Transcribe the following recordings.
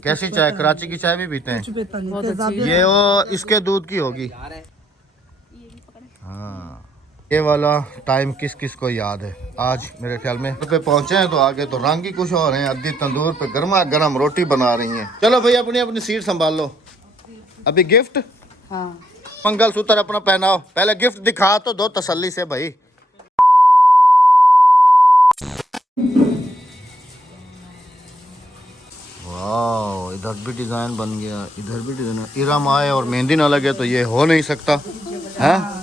कैसी चाय? कराची की चाय भी पीते हैं? ये वो इसके दूध की होगी। हाँ, ये वाला टाइम किस किस को याद है? आज मेरे ख्याल में पे पहुंचे हैं तो आगे तो रंग ही कुछ और हैं। अद्दी तंदूर पे गर्मा गर्म रोटी बना रही हैं। चलो भाई अपनी अपनी सीट संभाल लो। अभी गिफ्ट, हाँ मंगलसूत्र अपना पहनाओ। पहले गिफ्ट दिखा तो दो तसल्ली से भाई। वाह, इधर भी डिजाइन बन गया, इधर भी डिजाइन। इरम आए और मेहंदी ना लगे तो ये हो नहीं सकता है।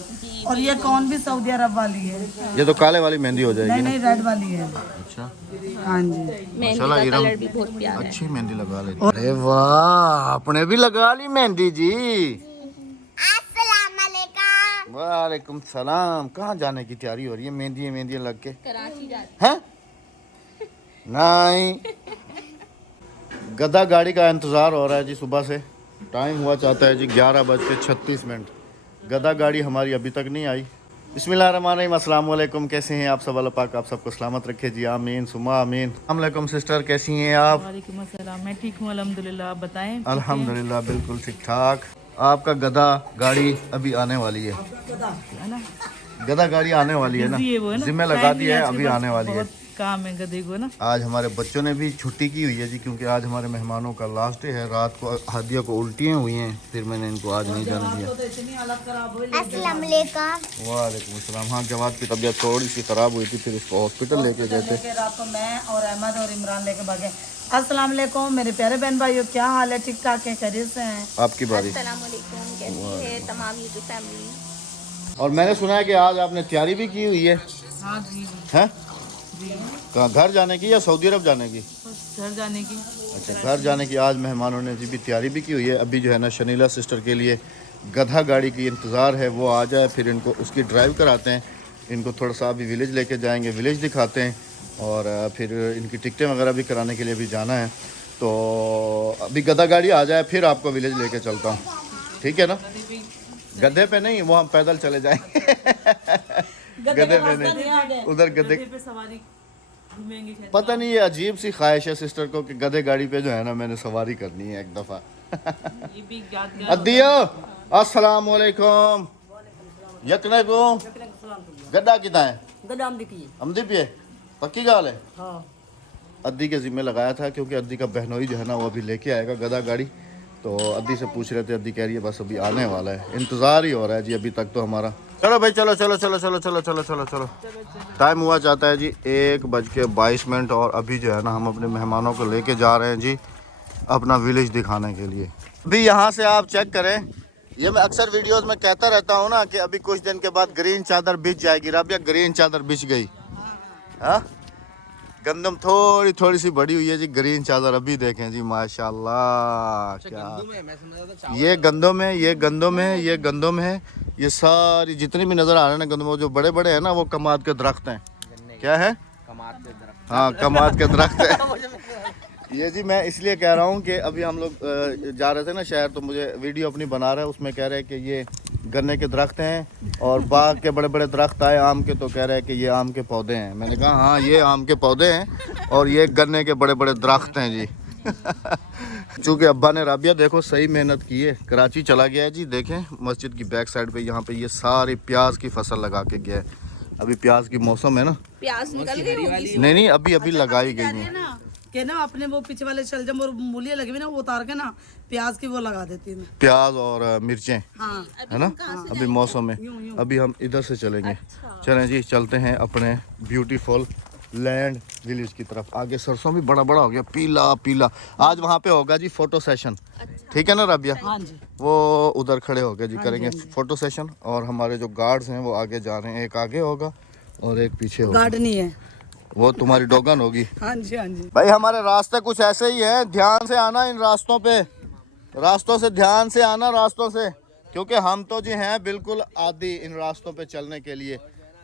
और ये कौन भी सऊदी अरब वाली है। ये तो काले वाली मेहंदी हो जाएगी। नहीं रेड वाली है। अच्छा, हाँ जी, माशाल्लाह इरम अच्छी मेहंदी लगा लेती। अरे वाह, आपने भी लगा ली मेहंदी जी। अस्सलाम वालेकुम। वालेकुम सलाम। कहाँ जाने की तैयारी हो रही है? मेहंदी लग के कराची जा हैं? नहीं, गधा गाड़ी का इंतजार हो रहा है जी सुबह से। टाइम हुआ चाहता है जी 11:36। गधा गाड़ी हमारी अभी तक नहीं आई। बिस्मिल्लाहिर्रहमानिर्रहीम। अस्सलाम वालेकुम। कैसे हैं आप सब? अल्लाह पाक आप सबको सलामत रखे जी, आमीन सुमा आमीन। अस्सलाम वालेकुम सिस्टर, कैसी हैं आप? वालेकुम अस्सलाम। मैं ठीक हूँ अल्हम्दुलिल्लाह। आप बताएं? अल्हम्दुलिल्लाह बिल्कुल ठीक ठाक। आपका गधा गाड़ी अभी आने वाली है। गधा गाड़ी आने वाली है ना, जिम्मे लगा दी है, अभी आने वाली है। काम है गधे को ना। आज हमारे बच्चों ने भी छुट्टी की हुई है जी, क्योंकि आज हमारे मेहमानों का लास्ट डे है। रात को हादिया को उल्टियाँ हुई हैं, फिर मैंने इनको आज नहीं जाने दिया। अस्सलाम वालेकुम। वालेकुम अस्सलाम। हाँ, जवाद की तबीयत थोड़ी सी ख़राब हुई थी, फिर इसको हॉस्पिटल लेके गए थे। रात को मैं और अहमद और इमरान लेके भागे। अस्सलाम वालेकुम मेरे प्यारे बहन भाइयों, क्या हाल है? ठीक ठाक है, खैरियत से हैं? आपकी बारी। अस्सलाम वालेकुम, कैसी है तमाम यूट्यूब फैमिली? और मैंने सुना है कि आज आपने तैयारी भी की हुई है। हाँ जी हैं? कहाँ, घर जाने की या सऊदी अरब जाने की? घर जाने की। अच्छा, घर जाने की आज मेहमानों ने जी भी तैयारी भी की हुई है। अभी जो है ना शनीला सिस्टर के लिए गधा गाड़ी की इंतज़ार है, वो आ जाए फिर इनको उसकी ड्राइव कराते हैं। इनको थोड़ा सा अभी विलेज लेके जाएंगे, विलेज दिखाते हैं, और फिर इनकी टिकटें वगैरह भी कराने के लिए भी जाना है। तो अभी गधा गाड़ी आ जाए फिर आपको विलेज लेके चलता हूँ, ठीक है ना? गधे पे नहीं, वो हम पैदल चले जाएंगे। गधे पे नहीं, उधर गधे पे सवारी घूमेंगे। पता नहीं, ये अजीब सी ख्वाहिश है सिस्टर को कि गधे गाड़ी पे जो है ना मैंने सवारी करनी है एक दफ़ा। ये भी यादगार। अदियो अस्सलाम वालेकुम। यकने को गड्ढा कितना है? गदाम दिखिए। अमदी पे पक्की गाल है। हाँ अद्दी के ज़िम्मे लगाया था, क्योंकि अद्दी का बहनोई जो है ना वो अभी लेके आएगा गधा गाड़ी। तो अद्दी से पूछ रहे थे, अद्दी कह रही है बस अभी आने वाला है, इंतज़ार ही हो रहा है जी अभी तक तो हमारा। चलो भाई चलो चलो चलो चलो चलो चलो चलो चलो। टाइम हुआ चाहता है जी 1:22, और अभी जो है ना हम अपने मेहमानों को लेके जा रहे हैं जी अपना विलेज दिखाने के लिए। अभी यहाँ से आप चेक करें, ये मैं अक्सर वीडियोस में कहता रहता हूँ ना कि अभी कुछ दिन के बाद ग्रीन चादर बिछ जाएगी। राबिया, ग्रीन चादर बिछ गई। हाँ, गंदम थोड़ी थोड़ी सी बड़ी हुई है जी, ग्रीन चादर अभी देखें जी माशाल्लाह। क्या ये गंदम है, ये गंदम है, ये गंदम है। ये सारी जितनी भी नज़र आ रहे हैं ना गंदम, जो बड़े बड़े हैं ना वो कमाद के दरख्त हैं। क्या है? हाँ, कमाद के दरख्त है। ये जी मैं इसलिए कह रहा हूँ कि अभी हम लोग जा रहे थे ना शहर, तो मुझे वीडियो अपनी बना रहा है, उसमें कह रहे हैं कि ये गन्ने के दरख्त हैं, और बाग के बड़े बड़े दरख्त आए आम के, तो कह रहे हैं कि ये आम के पौधे हैं। मैंने कहा हाँ, ये आम के पौधे हैं और ये गन्ने के बड़े बड़े दरख्त हैं जी। चूँकि अब्बा ने राबिया देखो सही मेहनत की है, कराची चला गया है जी। देखें मस्जिद की बैक साइड पे यहाँ पे ये सारी प्याज की फसल लगा के गया है। अभी प्याज की मौसम है ना, प्याज निकल गई? नहीं अभी अभी लगाई गई है के ना अपने वो पीछे वाले शलजम और मूलियाँ लगी हुई ना, वो उतार के ना प्याज की वो लगा देती हूँ मैं। प्याज और मिर्चें, हाँ है ना, अभी मौसम में। अभी हम इधर से चलेंगे। चलें जी, चलते हैं अपने ब्यूटीफुल लैंड विलेज की तरफ। आगे सरसों भी बड़ा बड़ा हो गया, पीला पीला। आज वहाँ पे होगा जी फोटो सेशन, ठीक है ना राबिया? हाँ जी, वो उधर खड़े हो गए जी, करेंगे फोटो सेशन। और हमारे जो गार्ड्स हैं वो आगे जा रहे हैं, एक आगे होगा और एक पीछे होगा। गार्ड नहीं है, वो तुम्हारी डोगन होगी। हाँ जी हाँ जी। भाई हमारे रास्ते कुछ ऐसे ही हैं, ध्यान से आना इन रास्तों पे, रास्तों से ध्यान से आना, रास्तों से, क्योंकि हम तो जी हैं बिल्कुल आदी इन रास्तों पे चलने के लिए।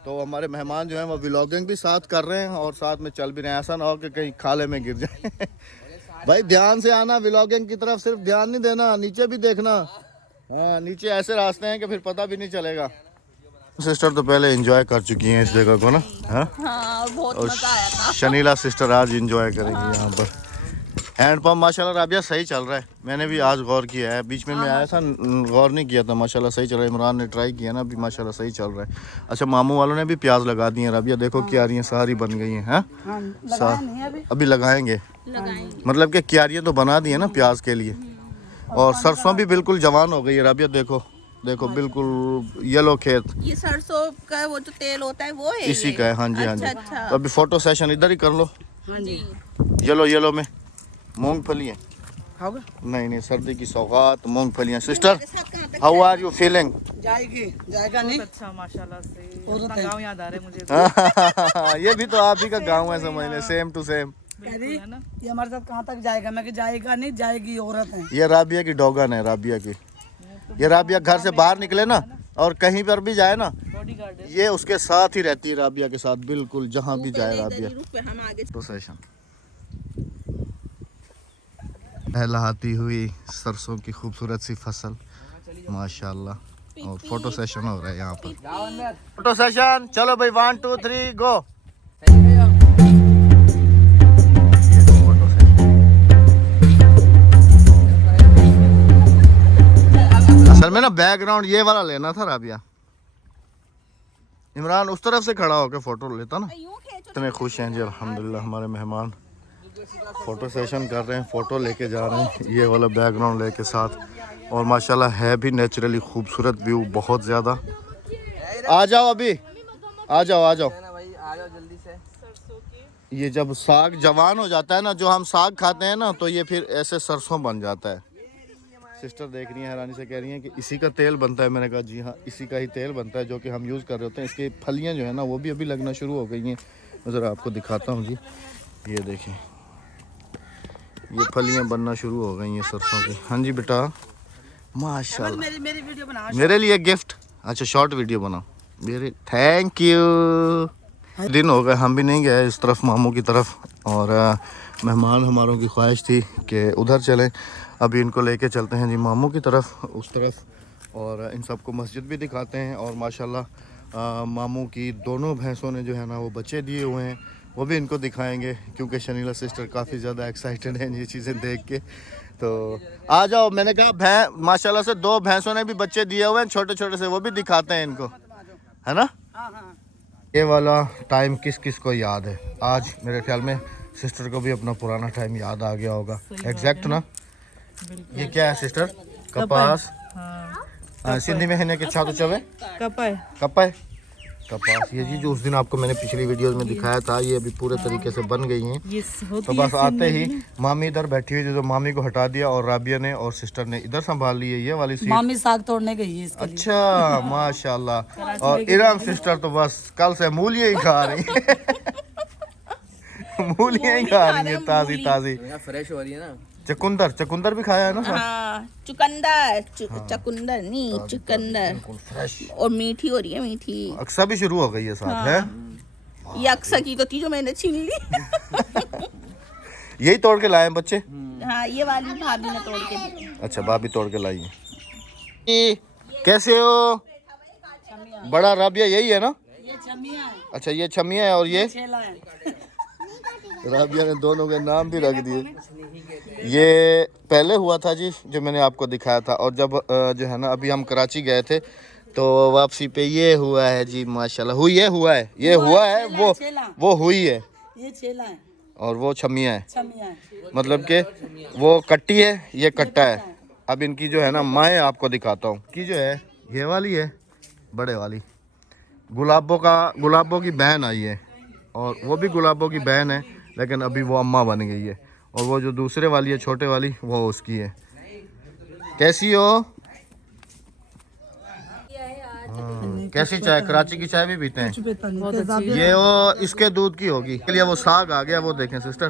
तो हमारे मेहमान जो हैं वो व्लॉगिंग भी साथ कर रहे हैं और साथ में चल भी रहे हैं, ऐसा ना हो कि कहीं खाले में गिर जाए। भाई ध्यान से आना, व्लॉगिंग की तरफ सिर्फ ध्यान नहीं देना, नीचे भी देखना। हाँ, नीचे ऐसे रास्ते हैं कि फिर पता भी नहीं चलेगा। सिस्टर तो पहले एंजॉय कर चुकी हैं इस जगह को ना। हाँ, हाँ, बहुत और मजा आया था। शनीला सिस्टर आज एंजॉय करेंगी यहाँ पर। हैंडपम्प माशाल्लाह राबिया सही चल रहा है, मैंने भी आज गौर किया है, बीच में मैं आया था गौर नहीं किया था, माशाल्लाह सही चल रहा है। इमरान ने ट्राई किया ना, अभी माशाल्लाह सही चल रहा है। अच्छा मामू वालों ने भी प्याज लगा दी है राबिया, देखो क्यारियाँ सारी बन गई हैं। हाँ अभी लगाएंगे, मतलब कि क्यारियाँ तो बना दी है ना प्याज के लिए। और सरसों भी बिल्कुल जवान हो गई है राबिया, देखो देखो बिल्कुल येलो खेत। ये सरसों का वो जो तेल होता है वो है इसी ये? का है, हाँ जी हाँ जी। अच्छा। तो अभी फोटो सेशन इधर ही कर लो। हाँ जी। येलो येलो में मूंगफली है। खाओगे? नहीं नहीं, सर्दी की सौगात मूंगफलियाँ। Sister how are you feeling? जाएगा नहीं। अच्छा माशाल्लाह से अपना गांव याद आ रहा है मुझे। ये भी तो आप ही का गांव है, समझ ले, सेम टू सेम। है ना, ये हमारे साथ कहाँ तक जाएगा? मैं कि जाएगा नहीं, जाएगी औरत है। ये राबिया की डॉगन है, राबिया की। ये राबिया घर से बाहर निकले ना और कहीं पर भी जाए ना, बॉडीगार्ड है। ये उसके साथ ही रहती है, राबिया के साथ बिल्कुल, जहाँ भी जाए राबिया। हम आगे प्रोसेशन लहलाती हुई सरसों की खूबसूरत सी फसल माशाल्लाह। और फोटो सेशन हो रहा है यहाँ पर। फोटो सेशन, चलो भाई 1 2 3 गो। असल में ना बैकग्राउंड ये वाला लेना था राबिया। इमरान उस तरफ से खड़ा होकर फोटो लेता ना। इतने खुश हैं जी अल्हम्दुलिल्लाह, हमारे मेहमान फ़ोटो सेशन कर रहे हैं, फ़ोटो लेके जा रहे हैं ये वाला बैकग्राउंड लेके साथ। और माशाल्लाह है भी नेचुरली खूबसूरत व्यू बहुत ज़्यादा। आ जाओ अभी, आ जाओ आ जाओ जल्दी से। सरसों की ये जब साग जवान हो जाता है ना, जो हम साग खाते हैं ना, तो ये फिर ऐसे सरसों बन जाता है। सिस्टर देख रही है, हैरानी से कह रही हैं कि इसी का तेल बनता है। मैंने कहा जी हाँ, इसी का ही तेल बनता है जो कि हम यूज़ कर रहे होते हैं। इसकी फलियाँ जो है ना वो भी अभी लगना शुरू हो गई हैं। मैं ज़रा आपको दिखाता हूँ जी, ये देखें, ये फलियाँ बनना शुरू हो गई हैं सरसों की। हाँ जी बेटा माशाल्लाह। मेरी वीडियो बना। मेरे लिए गिफ्ट, अच्छा शॉर्ट वीडियो बनाओ मेरे, थैंक यू। दिन हो गए हम भी नहीं गए इस तरफ मामू की तरफ, और मेहमान हमारों की ख्वाहिश थी कि उधर चलें। अभी इनको लेके चलते हैं जी मामू की तरफ, उस तरफ, और इन सबको मस्जिद भी दिखाते हैं। और माशाल्लाह मामू की दोनों भैंसों ने जो है ना वो बच्चे दिए हुए हैं, वो भी इनको दिखाएंगे क्योंकि शनीला सिस्टर काफ़ी ज़्यादा एक्साइटेड हैं ये चीज़ें देख के। तो आ जाओ, मैंने कहा माशाल्लाह से 2 भैंसों ने भी बच्चे दिए हुए हैं छोटे छोटे से, वो भी दिखाते हैं इनको, है ना। ये वाला टाइम किस किस को याद है? आज मेरे ख्याल में सिस्टर को भी अपना पुराना टाइम याद आ गया होगा। एग्जैक्ट ना। ये क्या है सिस्टर? कपास। हाँ सिंधी में है कि छा तो चवे कपाय कपाय कपास। ये जी जो उस दिन आपको मैंने पिछली वीडियोस में दिखाया था, ये अभी पूरे तरीके से बन गई हैं। ये तो बस आते ही मामी इधर बैठी हुई थी, तो मामी को हटा दिया और राबिया ने और सिस्टर ने इधर संभाल ली है ये वाली सीट। मामी साग तोड़ने गई है इसके लिए। अच्छा माशाल्लाह। और इरम सिस्टर तो बस कल से मूलियाँ ही खा रही है मूलियाँ ही खा रही है ताजी ताजी, फ्रेश हो रही है ना। चकुंदर, चकुंदर भी खाया है ना सर? हाँ चुकंदर चकुंदर नहीं चुकंदर, बिल्कुल फ्रेश। और मीठी हो रही है मीठी। अक्सा भी शुरू हो गई है साथ है। ये अक्सर की तो थी जो मैंने छीन ली यही तोड़ के लाए हैं बच्चे। हाँ ये वाली भाभी ने तोड़ के दी। अच्छा भाभी तोड़ के लाई है। कैसे हो? बड़ा राबिया यही है ना? ये छमिया है, अच्छा ये छमिया है और ये छेला है। राबिया ने दोनों के नाम भी रख दिए। ये पहले हुआ था जी जो मैंने आपको दिखाया था, और जब जो है ना अभी हम कराची गए थे तो वापसी पे ये हुआ है जी माशाल्लाह। ये हुआ है वो हुई है, ये छेला है और वो छमिया है, छमिया है। मतलब कि वो कट्टी है, ये कट्टा है। अब इनकी जो है ना मैं आपको दिखाता हूँ कि जो है ये वाली है बड़े वाली, गुलाबों की बहन आई है, और वो भी गुलाबों की बहन है लेकिन अभी वो अम्मा बन गई है। और वो जो दूसरे वाली है छोटे वाली, वो उसकी है। कैसी हो? कैसी चाय? कराची की चाय भी पीते हैं। ये वो इसके दूध की होगी। के लिए वो साग आ गया, वो देखें सिस्टर,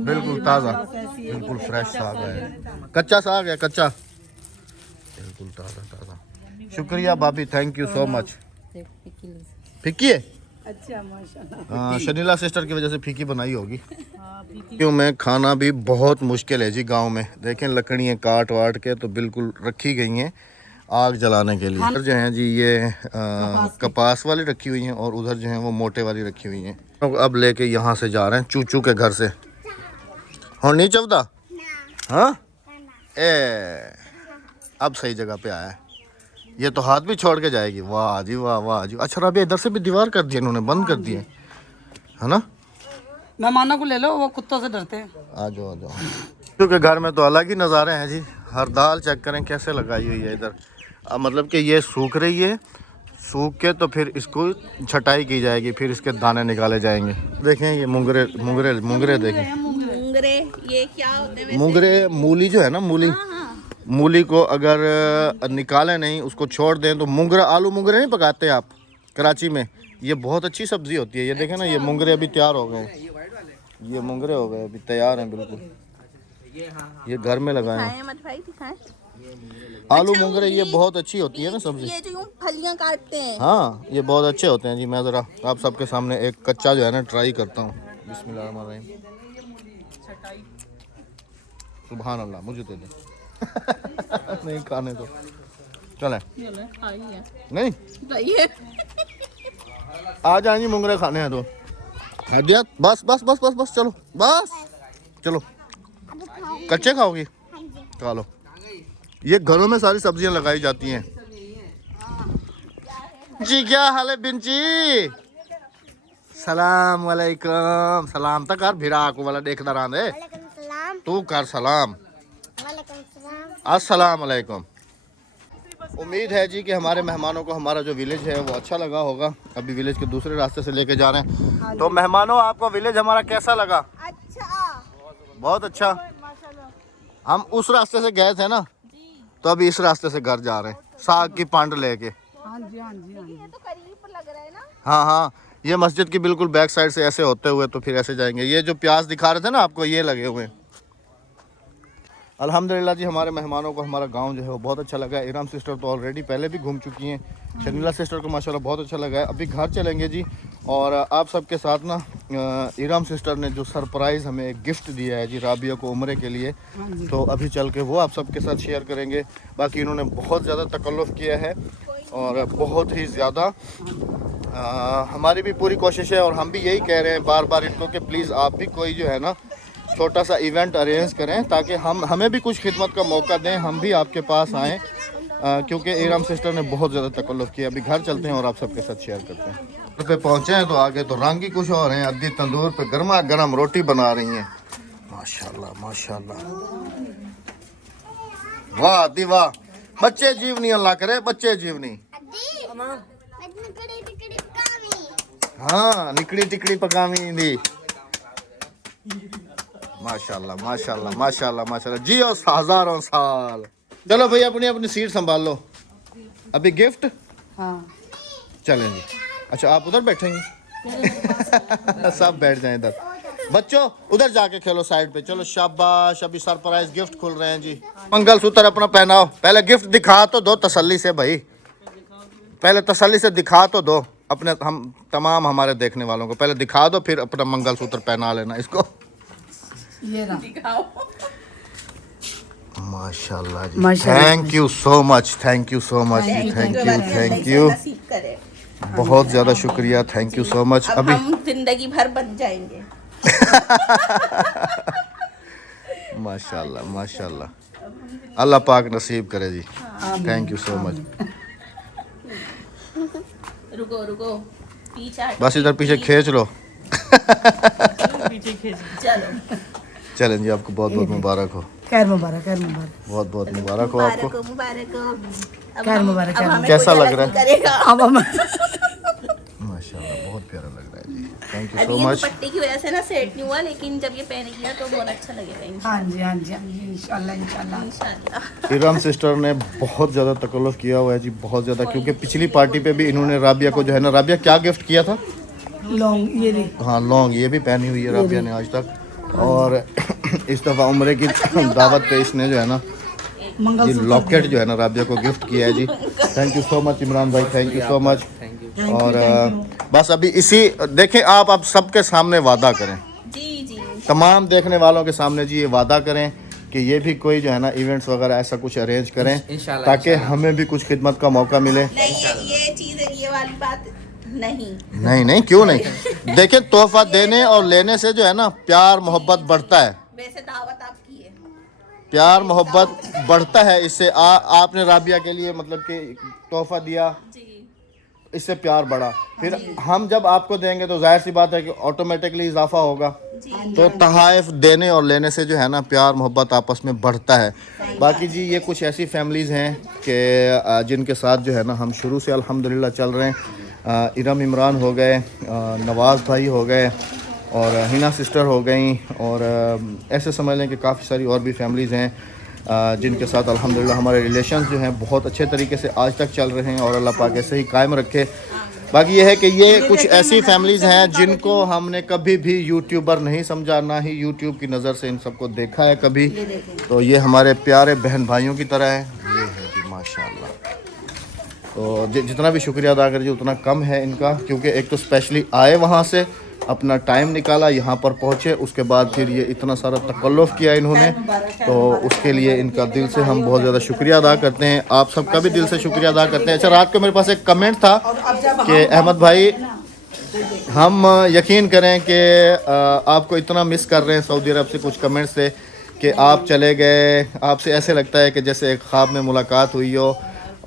बिल्कुल ताज़ा, बिल्कुल फ्रेश साग है। कच्चा साग है, कच्चा, बिल्कुल ताज़ा ताज़ा। शुक्रिया भाभी, thank you so much. FICCI है? अच्छा माशाल्लाह। हाँ शनीला सिस्टर की वजह से फीकी बनाई होगी। क्यों में खाना भी बहुत मुश्किल है जी गांव में। देखें लकड़ियाँ काट वाट के तो बिल्कुल रखी गई हैं आग जलाने के लिए। इधर जो है जी ये कपास वाली रखी हुई हैं, और उधर जो है वो मोटे वाली रखी हुई हैं। अब लेके यहाँ से जा रहे हैं चूचू के घर से। हुण नहीं चवदा हाँ ए अब सही जगह पे आया है। ये तो हाथ भी छोड़ के जाएगी। वाह जी वाह, वाह जी। अच्छा राबिया इधर से भी दीवार कर दी इन्होंने, बंद कर दिए है ना। मेहमानों को ले लो, वो कुत्तों से डरते हैं। आ जाओ आ जाओ। क्योंकि घर में तो अलग ही नज़ारे हैं जी। हर दाल चेक करें कैसे लगाई हुई है इधर। अब मतलब कि ये सूख रही है, सूख के तो फिर इसको छटाई की जाएगी, फिर इसके दाने निकाले जाएंगे। देखें ये मुंगरे मुंगरे मुंगरे देखें। मुंगरे ये क्या होते हैं? मुंगरे मूली जो है ना, मूली मूली को अगर निकाले नहीं, उसको छोड़ दें तो मुंगरा, आलू मुंगरे नहीं पकाते आप कराची में, ये बहुत अच्छी सब्जी होती है। ये देखें ना, ये मुंगरे अभी तैयार हो गए, ये मुंगरे हो गए, अभी तैयार हैं बिल्कुल। ये घर में लगाए हैं मत भाई, दिखाएं। आलू मुंगरे, ये बहुत अच्छी होती है ना सब्जी। ये जो यूं फलियां काटते हैं, हाँ ये बहुत अच्छे होते हैं जी। मैं ज़रा आप सबके सामने एक कच्चा जो है ना ट्राई करता हूँ। बिस्मिल्लाहिर्रहमानिर्रहीम। सुभान अल्लाह, मुझे दे दे। नहीं खाने तो चले नहीं, आ जाएंगे मुंगरे खाने हैं तो खा दिया। बस बस बस बस बस, चलो बस चलो। कच्चे खाओगी? खा लो। ये घरों में सारी सब्जियां लगाई जाती हैं जी। क्या हाल है बिंची? सलाम वालेकुम। सलाम तक कर भिड़ा को वाला देखता रहा दे तू कर सलाम। अस्सलाम वालेकुम। उम्मीद है जी कि हमारे मेहमानों को हमारा जो विलेज है वो अच्छा लगा होगा। अभी विलेज के दूसरे रास्ते से लेके जा रहे हैं। तो मेहमानों आपको विलेज हमारा कैसा लगा? अच्छा, बहुत अच्छा। हम उस रास्ते से गए थे ना, तो अभी इस रास्ते से घर जा रहे हैं साग की पांड लेके। हाँ जी हाँ जी हाँ जी। ये तो करीब लग रहा है ना। हाँ हाँ, ये मस्जिद की बिल्कुल बैक साइड से ऐसे होते हुए तो फिर ऐसे जाएंगे। ये जो प्याज दिखा रहे थे ना आपको, ये लगे हुए हैं। अल्हम्दुलिल्लाह जी, हमारे मेहमानों को हमारा गांव जो है वो बहुत अच्छा लगा है। इराम सिस्टर तो ऑलरेडी पहले भी घूम चुकी हैं। शर्मिला सिस्टर को माशाल्लाह बहुत अच्छा लगा है। अभी घर चलेंगे जी, और आप सबके साथ ना इराम सिस्टर ने जो सरप्राइज़ हमें एक गिफ्ट दिया है जी राबिया को उम्रे के लिए, तो अभी चल के वो आप सबके साथ शेयर करेंगे। बाकी इन्होंने बहुत ज़्यादा तकल्लुफ़ किया है और बहुत ही ज़्यादा हमारी भी पूरी कोशिश है, और हम भी यही कह रहे हैं बार बार इनको कि प्लीज़ आप भी कोई जो है ना छोटा सा इवेंट अरेंज करें, ताकि हमें भी कुछ खिदमत का मौका दें, हम भी आपके पास आएँ, क्योंकि इराम सिस्टर ने बहुत ज़्यादा तकल्लुफ़ किया। अभी घर चलते हैं और आप सबके साथ शेयर करते हैं। घर पे पहुँचे हैं तो आगे तो रंग ही कुछ और हैं। अद्दी तंदूर पे गर्मा गर्म रोटी बना रही हैं। माशाल्लाह माशाल्लाह, वाह अद्दी वाह। बच्चे जीवनी अल्लाह करे, बच्चे जीवनी। हाँ निकड़ी टिकड़ी पकावी दी। माशाल्लाह माशाल्लाह माशाल्लाह माशाल्लाह, जियो हजारों साल। चलो भाई अपनी अपनी सीट संभाल लो। अभी गिफ्ट हाँ चलें जी। अच्छा आप उधर बैठेंगे? सब बैठ जाएं इधर। बच्चों उधर जाके खेलो साइड पे। चलो शाबाश, अभी सरप्राइज गिफ्ट खुल रहे हैं जी। मंगलसूत्र अपना पहनाओ। पहले गिफ्ट दिखा तो दो तसल्ली से भाई, पहले तसल्ली से दिखा तो दो अपने, हम तमाम हमारे देखने वालों को पहले दिखा दो, फिर अपना मंगलसूत्र पहना लेना इसको। ये रहा। माशाल्लाह जी, thank you so much, thank you so much, thank you बहुत ज़्यादा शुक्रिया, थैंक यू सो मच। अभी हम जिंदगी भर बन जाएंगे। माशाल्लाह माशाल्लाह, अल्लाह पाक नसीब करे जी। Thank you so much. रुको रुको, पीछे बस इधर पीछे खींच लो। पीछे खींच। चलो चलें जी, आपको बहुत बहुत मुबारक हो। खैर मुबारक, खैर मुबारक, बहुत बहुत मुबारक हो आपको। मुबारक हो। खैर मुबारक, खैर मुबारक। कैसा लग रहा है? करेगा अब हम माशाल्लाह बहुत प्यारा लग रहा है जी। थैंक यू अभी सो ये मच। दुपट्टे की वजह से ना सेट नहीं हुआ, लेकिन जब ये पहनेगी तो बहुत अच्छा लगेगा हाँ जी हाँ जी हाँ जी, इंशाल्लाह इंशाल्लाह। इंशाल्लाह। इराम सिस्टर ने बहुत ज़्यादा तकल्लुफ़ किया हुआ है जी, बहुत ज़्यादा, क्योंकि पिछली पार्टी पे भी इन्होंने राबिया को जो है ना, राबिया क्या गिफ्ट किया था? लॉन्ग ये भी। हाँ लॉन्ग, ये भी पहनी हुई है राबिया ने आज तक। और इस दफ़ा उम्रे की दावत पे इसने जो है ना ये लॉकेट जो है ना राबिया को गिफ्ट किया है जी। Thank you so much Imran भाई, थैंक यू सो मच। और बस अभी इसी देखें आप सबके सामने वादा करें, जी जी तमाम देखने वालों के सामने जी ये वादा करें कि ये भी कोई जो है ना इवेंट्स वगैरह ऐसा कुछ अरेंज करें, ताकि हमें भी कुछ खिदमत का मौका मिले। नहीं, ये चीज़ ये वाली बात नहीं। नहीं नहीं क्यों नहीं, देखें तोहफा देने और लेने से जो है ना प्यार मोहब्बत बढ़ता है। वैसे दावत आपकी है। प्यार मोहब्बत बढ़ता है इससे। आपने राबिया के लिए मतलब कि तोहफा दिया, जी इससे प्यार बढ़ा। फिर हम जब आपको देंगे तो जाहिर सी बात है कि ऑटोमेटिकली इजाफा होगा। तो तहाइफ देने और लेने से जो है ना प्यार मोहब्बत आपस में बढ़ता है। बाकी जी ये कुछ ऐसी फैमिलीज़ हैं कि जिनके साथ जो है ना हम शुरू से अल्हम्दुलिल्लाह चल रहे हैं। इरम इमरान हो गए, नवाज़ भाई हो गए और हिना सिस्टर हो गई, और ऐसे समझ लें कि काफ़ी सारी और भी फैमिलीज़ हैं जिनके साथ अल्हम्दुलिल्लाह हमारे रिलेशंस जो हैं बहुत अच्छे तरीके से आज तक चल रहे हैं, और अल्लाह पाक ऐसे ही कायम रखे। बाकी ये है कि ये कुछ ऐसी फैमिलीज़ हैं जिनको हमने कभी भी यूट्यूबर नहीं समझा, ना ही यूट्यूब की नज़र से इन सबको देखा है कभी। तो ये हमारे प्यारे बहन भाइयों की तरह है। ये है जी माशाल्लाह। तो जितना भी शुक्रिया अदा करिए उतना कम है इनका, क्योंकि एक तो स्पेशली आए वहाँ से, अपना टाइम निकाला, यहाँ पर पहुँचे, उसके बाद फिर ये इतना सारा तकल्लुफ़ किया इन्होंने, तो उसके लिए इनका दिल से हम बहुत ज़्यादा शुक्रिया अदा करते हैं। आप सबका भी दिल से शुक्रिया अदा करते हैं। अच्छा, रात को मेरे पास एक कमेंट था कि अहमद भाई हम यकीन करें कि आपको इतना मिस कर रहे हैं सऊदी अरब से, कुछ कमेंट्स थे कि आप चले गए, आपसे ऐसे लगता है कि जैसे एक ख्वाब में मुलाकात हुई हो,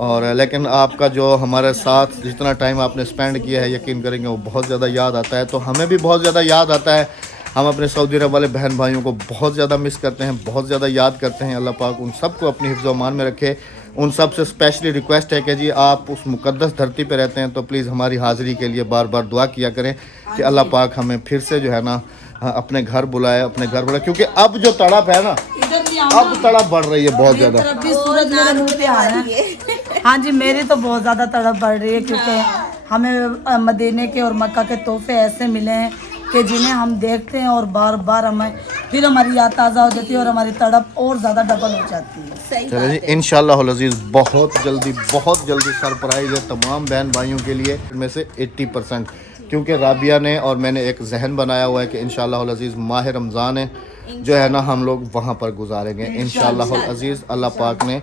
और लेकिन आपका जो हमारे साथ जितना टाइम आपने स्पेंड किया है यकीन करेंगे वो बहुत ज़्यादा याद आता है। तो हमें भी बहुत ज़्यादा याद आता है। हम अपने सऊदी अरब वाले बहन भाइयों को बहुत ज़्यादा मिस करते हैं, बहुत ज़्यादा याद करते हैं। अल्लाह पाक उन सबको अपनी हिफ्ज़ व अमान में रखे। उन सब से स्पेशली रिक्वेस्ट है कि जी आप उस मुक़द्दस धरती पे रहते हैं तो प्लीज़ हमारी हाज़िरी के लिए बार बार दुआ किया करें कि अल्लाह पाक हमें फिर से जो है ना अपने घर बुलाए, अपने घर बुलाए, क्योंकि अब जो तड़प है ना, अब तड़प बढ़ रही है बहुत ज़्यादा। सूरज मेरे मुंह पे आ रहा है। हाँ जी, मेरी तो बहुत ज़्यादा तड़प बढ़ रही है, क्योंकि हमें मदीने के और मक्का के तोहफे ऐसे मिले हैं कि जिन्हें हम देखते हैं और बार बार हमें फिर हमारी याद ताज़ा हो जाती है और हमारी तड़प और ज़्यादा डबल हो जाती है। चलो जी, इंशाल्लाह अज़ीज़ बहुत जल्दी सरप्राइज़ है तमाम बहन भाइयों के लिए। में से 80%, क्योंकि राबिया ने और मैंने एक जहन बनाया हुआ है कि इंशाल्लाह अज़ीज़ माह रमज़ान है जो है ना हम लोग वहाँ पर गुजारेंगे इंशाल्लाह अज़ीज़। अल्लाह पाक ने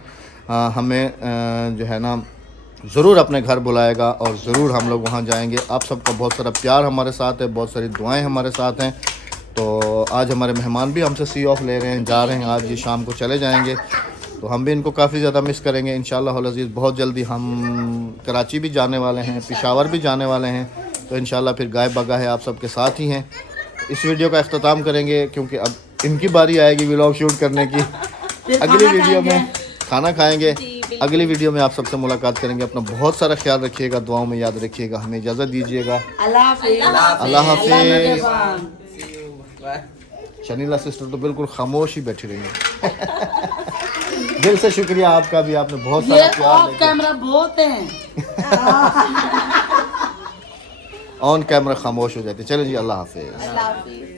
हमें जो है ना ज़रूर अपने घर बुलाएगा और ज़रूर हम लोग वहाँ जाएंगे। आप सबका बहुत सारा प्यार हमारे साथ है, बहुत सारी दुआएं हमारे साथ हैं। तो आज हमारे मेहमान भी हमसे सी ऑफ ले रहे हैं, जा रहे हैं, आज ये शाम को चले जाएंगे, तो हम भी इनको काफ़ी ज़्यादा मिस करेंगे इंशाल्लाह अज़ीज़। बहुत जल्दी हम कराची भी जाने वाले हैं, पेशावर भी जाने वाले हैं, तो इंशाल्लाह फिर गाय बगा है आप सबके साथ ही हैं। इस वीडियो का अख्ताम करेंगे क्योंकि अब इनकी बारी आएगी व्लॉग शूट करने की। अगली वीडियो में खाना खाएंगे, अगली वीडियो में आप सबसे मुलाकात करेंगे। अपना बहुत सारा ख्याल रखिएगा, दुआओं में याद रखिएगा। हमें इजाज़त दीजिएगा। अल्लाह हाफिज़। शनीला सिस्टर तो बिल्कुल खामोश ही बैठी रही है। दिल से शुक्रिया आपका भी, आपने बहुत सारा प्यार। कैमरा बहुत है, ऑन कैमरा खामोश हो जाती। चलो जी, अल्लाह हाफिज़।